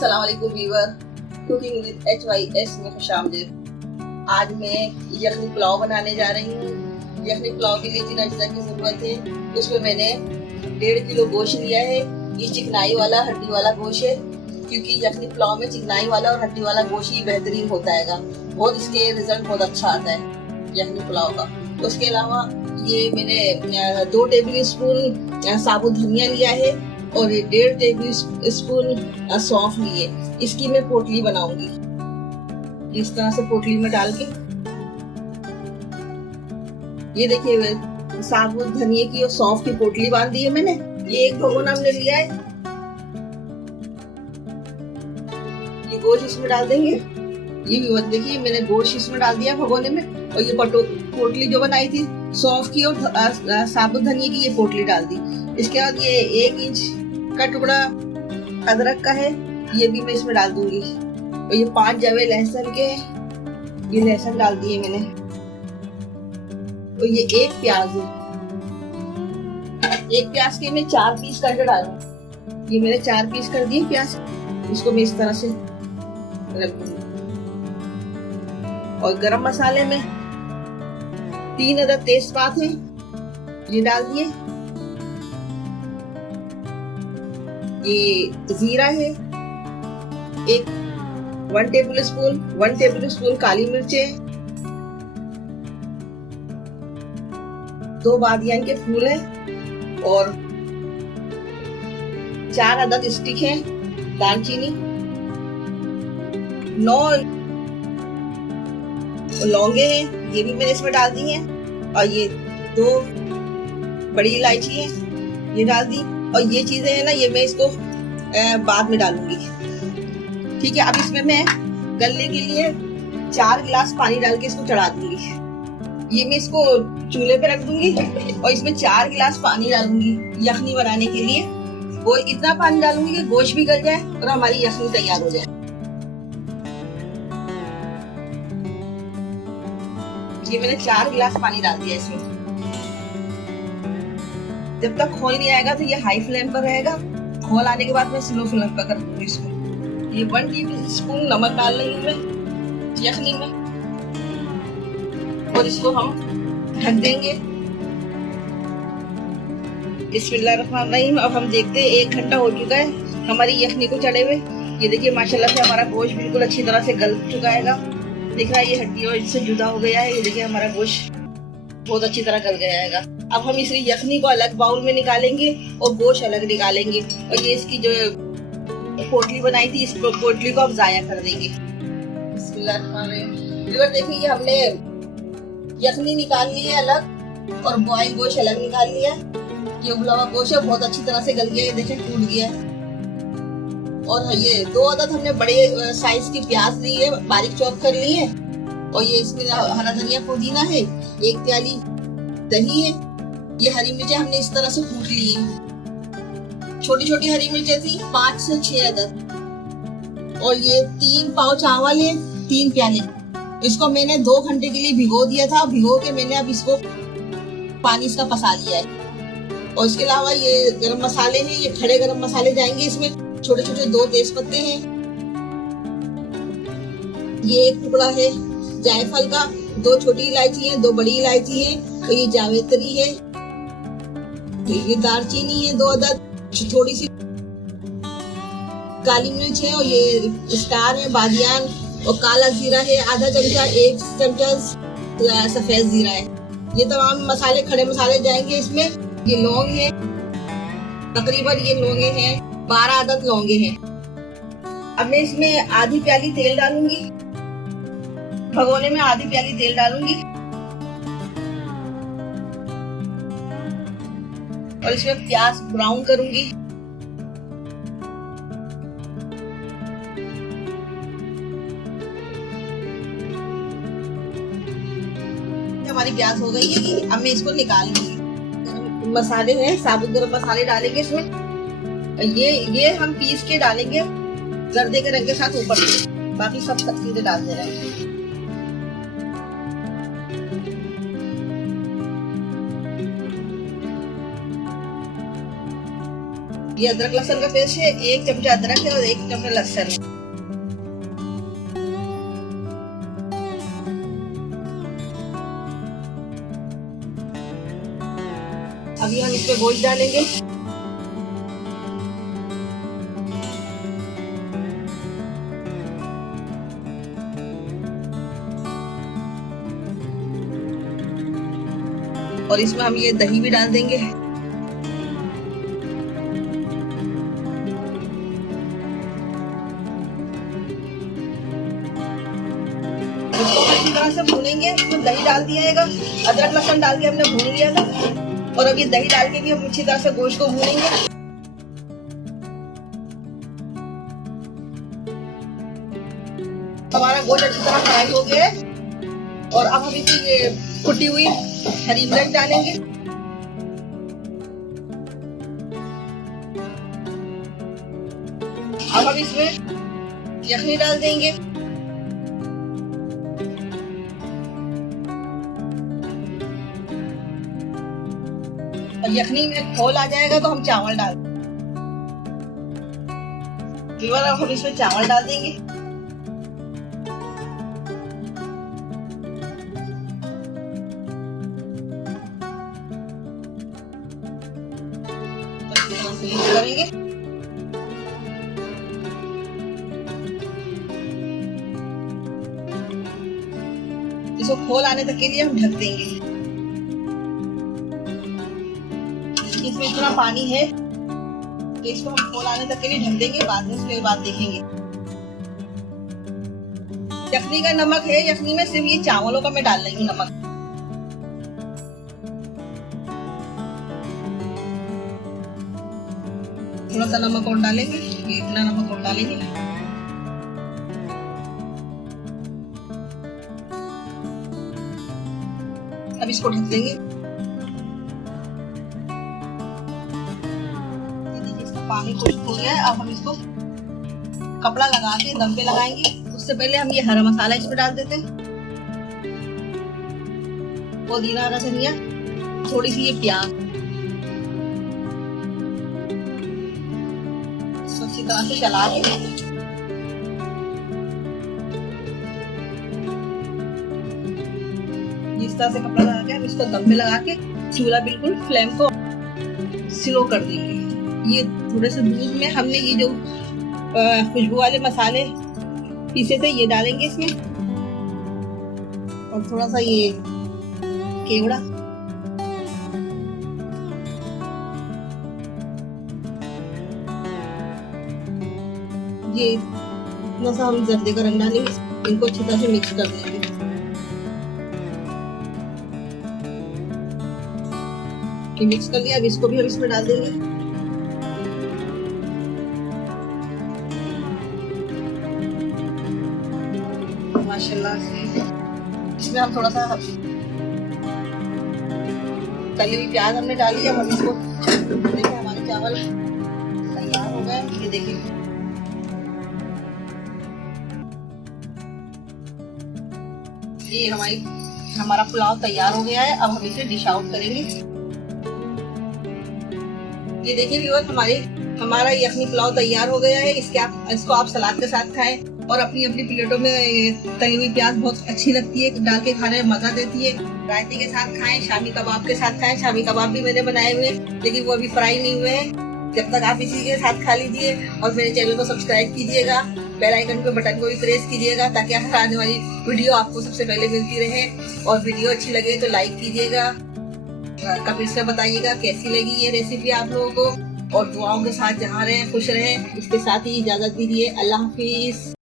अस्सलाम वालेकुम viewer, cooking with HYS में खुशामदीद। आज मैं यखनी पुलाव बनाने जा रही हूँ। यखनी पुलाव के लिए जिन अज्जा की जरूरत है, उसमें मैंने 1.5 किलो गोश्त लिया है। ये चिकनाई वाला हड्डी वाला गोश्त है, क्योंकि यखनी पुलाव में चिकनाई वाला और हड्डी वाला गोश्त ही बेहतरीन होता है। बहुत इसके रिजल्ट बहुत अच्छा आता है यखनी पुलाव का। उसके अलावा ये मैंने 2 टेबल स्पून साबुत धनिया लिया है और 1.5 टेबल स्पून सौंफ लिए। इसकी मैं पोटली बनाऊंगी। इस तरह से पोटली में डाल के, ये देखिए साबुत धनिया की और सौंफ की पोटली बांध दी है मैंने। ये एक भगोना हमने लिया है। ये गोश्त इसमें डाल देंगे। ये भी देखिए मैंने गोश्त इसमें डाल दिया भगोने में, और ये पोटली जो बनाई थी सौंफ की और साबुत धनिया की, ये पोटली डाल दी। इसके बाद ये 1 इंच का टुकड़ा अदरक का है, ये भी मैं इसमें डाल दूंगी। और ये 5 जवे लहसुन के, ये लहसुन डाल दिए मैंने। और ये 1 प्याज है। 1 प्याज के मैं 4 पीस करके डालूं। ये मैंने 4 पीस कर दिए प्याज। इसको मैं इस तरह से रख दूंगी। और गरम मसाले में 3 अदद तेजपात है, ये डाल दिए। ये जीरा है, 1 टेबल स्पून काली मिर्चें, 2 बादियान के फूल है, और 4 अदद स्टिक है दालचीनी, 9 लौंगे हैं, ये भी मैंने इसमें डाल दी हैं। और ये 2 बड़ी इलायची है, ये डाल दी। और ये चीजें हैं ना, ये मैं इसको बाद में डालूंगी। ठीक है। अब इसमें मैं गलने के लिए 4 गिलास पानी डाल के इसको चढ़ा दूंगी। ये मैं इसको चूल्हे पे रख दूंगी और इसमें 4 गिलास पानी डालूंगी यखनी बनाने के लिए। वो इतना पानी डालूंगी कि गोश्त भी गल जाए और हमारी यखनी तैयार हो जाए। ये मैंने 4 गिलास पानी डाल दिया इसमें। जब तक खोल नहीं आएगा तो ये हाई फ्लेम पर रहेगा। खोल आने के बाद मैं स्लो फ्लेम पर कर दूंगी इसको। ये 1 टेबल स्पून नमक डाल रही हूँ मैं यखनी में, और इसको हम ढक देंगे। बिस्मिल्लाहिर्रहमानिर्रहीम। अब हम देखते हैं 1 घंटा हो चुका है हमारी यखनी को चढ़े हुए। ये देखिए माशाल्लाह से हमारा गोश्त बिल्कुल अच्छी तरह से गल चुका है। दिख रहा है ये हड्डी और इससे जुदा हो गया है। ये देखिए हमारा गोश्त बहुत अच्छी तरह गल गया है। अब हम इस यखनी को अलग बाउल में निकालेंगे और गोश्त अलग निकालेंगे। और ये इसकी जो पोटली बनाई थी, इस पोटली को हम जाया कर देंगे। देखिए ये हमने यखनी निकाल ली है अलग, और बॉयल गोश्त अलग निकाल लिया। ये उबला हुआ गोश्त है, बहुत अच्छी तरह से गल गया है। देखिए टूट गया है। और ये 2 अदद हमने बड़े साइज की प्याज ली है, बारीक चॉप कर ली है। और ये इसमें हरा धनिया पुदीना है, 1 प्याली दही है। ये हरी मिर्चें हमने इस तरह से कूट ली है। छोटी छोटी हरी मिर्चें थी 5 से 6 अदद। और ये 3 पाव चावल है, 3 प्याले। इसको मैंने 2 घंटे के लिए भिगो दिया था। भिगो के मैंने अब इसको पानी इसका पसा लिया है। और इसके अलावा ये गरम मसाले हैं, ये खड़े गरम मसाले जाएंगे इसमें। छोटे छोटे 2 तेज पत्ते हैं, ये 1 टुकड़ा है जायफल का, 2 छोटी इलायची है, 2 बड़ी इलायची है, और ये जावित्री है, ये दालचीनी है 2 अदद, थोड़ी सी काली मिर्च है, और ये स्टार है बादियान, और काला जीरा है आधा चमचा, 1 चमचा सफेद जीरा है। ये तमाम मसाले खड़े मसाले जाएंगे इसमें। ये लौंग है, तकरीबन ये लौंगे हैं 12 अदद लौंगे हैं। अब मैं इसमें आधी प्याली तेल डालूंगी। भगोने में आधी प्याली तेल डालूंगी, और इसमें प्याज ब्राउन करूंगी। हमारी प्याज हो गई है, अब मैं इसको निकाल लूंगी। मसाले हैं, साबुत गरम मसाले डालेंगे इसमें। ये हम पीस के डालेंगे जर्दे के रंग के साथ ऊपर से। बाकी सब चीजें डाल दे रहे हैं। ये अदरक लहसुन का पेस्ट है, 1 चमचा अदरक है और 1 चमचा लहसुन है। अभी हम इसमें गोश्त डालेंगे। और इसमें हम ये दही भी डाल देंगे। इसको अच्छी तरह से भूनेंगे। इसमें दही डाल दिया है, अदरक लहसुन डाल के हमने भून लिया था और अब ये दही डाल के भी हम अच्छी तरह से गोश्त को भूनेंगे। हमारा गोश्त अच्छी तरह फ्राई हो गया है और अब हम इसमें ये कुटी हुई हरी मिर्च डालेंगे। अब हम इसमें यखनी डाल देंगे। और यखनी में खोल आ जाएगा तो हम चावल डाल देंगे। अब हम इसमें चावल डाल देंगे। करेंगे इसको खोल आने तक के लिए हम ढक देंगे। इसमें इतना पानी है तो इसको हम खोल आने तक के लिए ढक देंगे, बाद में उसके बाद देखेंगे। यखनी का नमक है, यखनी में सिर्फ ये चावलों का मैं डाल रही हूँ नमक। थोड़ा सा नमक और डालेंगे, ये इतना नमक और डालेंगे। अब इसको ढक देंगे। देखिए इसका पानी खुश्क हो गया है। अब हम इसको कपड़ा लगा के दम पे लगाएंगे। उससे पहले हम ये हरा मसाला इसमें डाल देते हैं, पुदीना, हरा धनिया, थोड़ी सी ये प्याज, अच्छी तरह से चला के इस तरह से कपड़ा लगा के हम इसको दम पे लगा के चूल्हा बिल्कुल फ्लेम को स्लो कर देंगे। ये थोड़े से दूध में हमने ये जो खुशबू वाले मसाले पीसे थे ये डालेंगे इसमें, और थोड़ा सा ये केवड़ा, ये इतना सा हम जर्दे का रंग डालेंगे। इनको अच्छी तरह से मिक्स कर देंगे। ये मिक्स कर लिया। अब इसको भी हम इसमें डाल देंगे। माशाल्लाह से इसमें हम थोड़ा सा तली हुई प्याज हमने डाली है। हम इसको देखिए हमारे चावल तैयार हो गए। ये देखिए ये हमारा पुलाव तैयार हो गया है। अब हम इसे डिश आउट करेंगे। ये देखिए व्यूअर्स, हमारा यखनी पुलाव तैयार हो गया है। इसको आप सलाद के साथ खाएं और अपनी अपनी प्लेटों में तली हुई प्याज बहुत अच्छी लगती है, डाल के खाने में मजा देती है। रायते के साथ खाएं, शामी कबाब के साथ खाएं। शामी कबाब भी मैंने बनाए हुए हैं लेकिन वो अभी फ्राई नहीं हुए हैं। जब तक आप इसी के साथ खा लीजिए और मेरे चैनल को सब्सक्राइब कीजिएगा, बेल आइकन के बटन को भी प्रेस कीजिएगा ताकि हर आने वाली वीडियो आपको सबसे पहले मिलती रहे। और वीडियो अच्छी लगे तो लाइक कीजिएगा, कमेंट्स में बताइएगा कैसी लगी ये रेसिपी आप लोगों को। और दुआओं के साथ जहाँ रहें खुश रहें। इसके साथ ही इजाजत दीजिए। अल्लाह हाफिज।